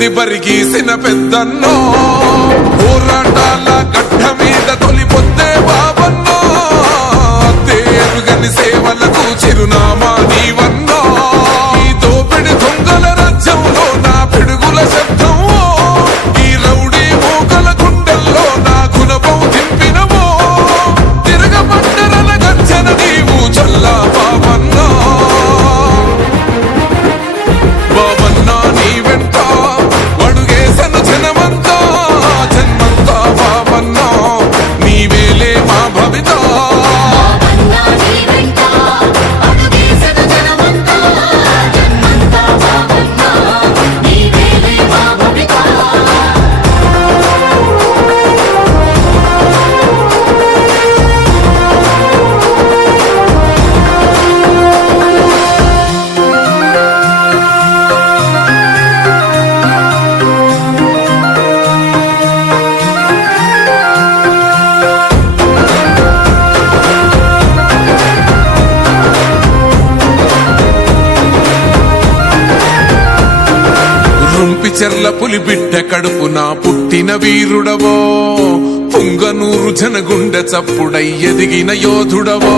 బుద్ధి బరిగీసిన పెద్దన్నో పోరాటాల గడ్డ మీద తొలి పొద్దే బాబన్నో తేరుగని సేవలకు చిరునామా నీవన్నో ఈ దోపిడి దొంగల రాజ్యంలో నా పిడుగుల శబ్దం ఈ రౌడీ మూకల గుండెల్లో నా గుణపం దింపినవో తిరగబడ్డరల గర్జన నీవు చల్లా బాబన్నో బాబన్నా నీ వెంట అడుగేసను జనమంతా జన్మంతా బాబన్నా నీవేలే మా భవిత చెర్ల పులి బిడ్డ కడుపున పుట్టిన వీరుడవో పుంగనూరు జనగుండె చప్పుడై ఎదిగిన యోధుడవో